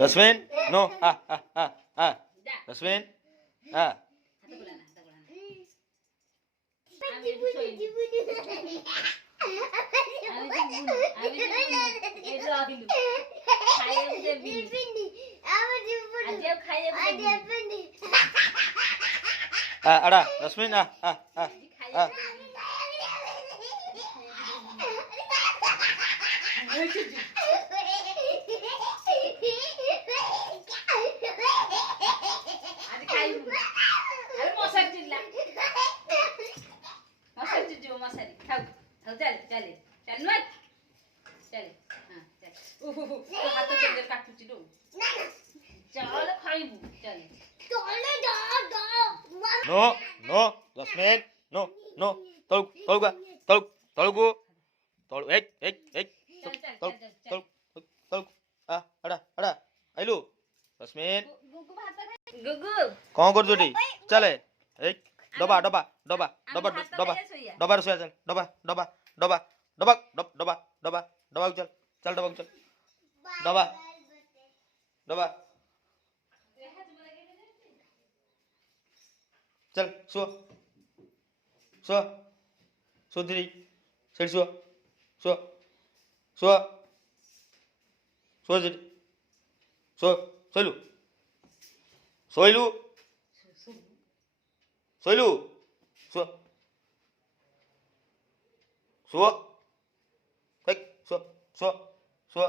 Rashmin no हा हा हा हा रश्मिन हा अड़ा रश्मिन हा हा हा हा no no Rashmin no no तळगु तळगु तळगु एक तळगु आ अड़ा आइलु रश्मिन कौन कर जोटी चले एक डबा डबा डबा डबा डबा डबा रसोया चल डबा डबा डबा डबा डबा डबा डबा चल चल डबा चल डबा डबा चल सो दीदी सही सो दीदी सोइलू सोइलू सोइलू सो सो सो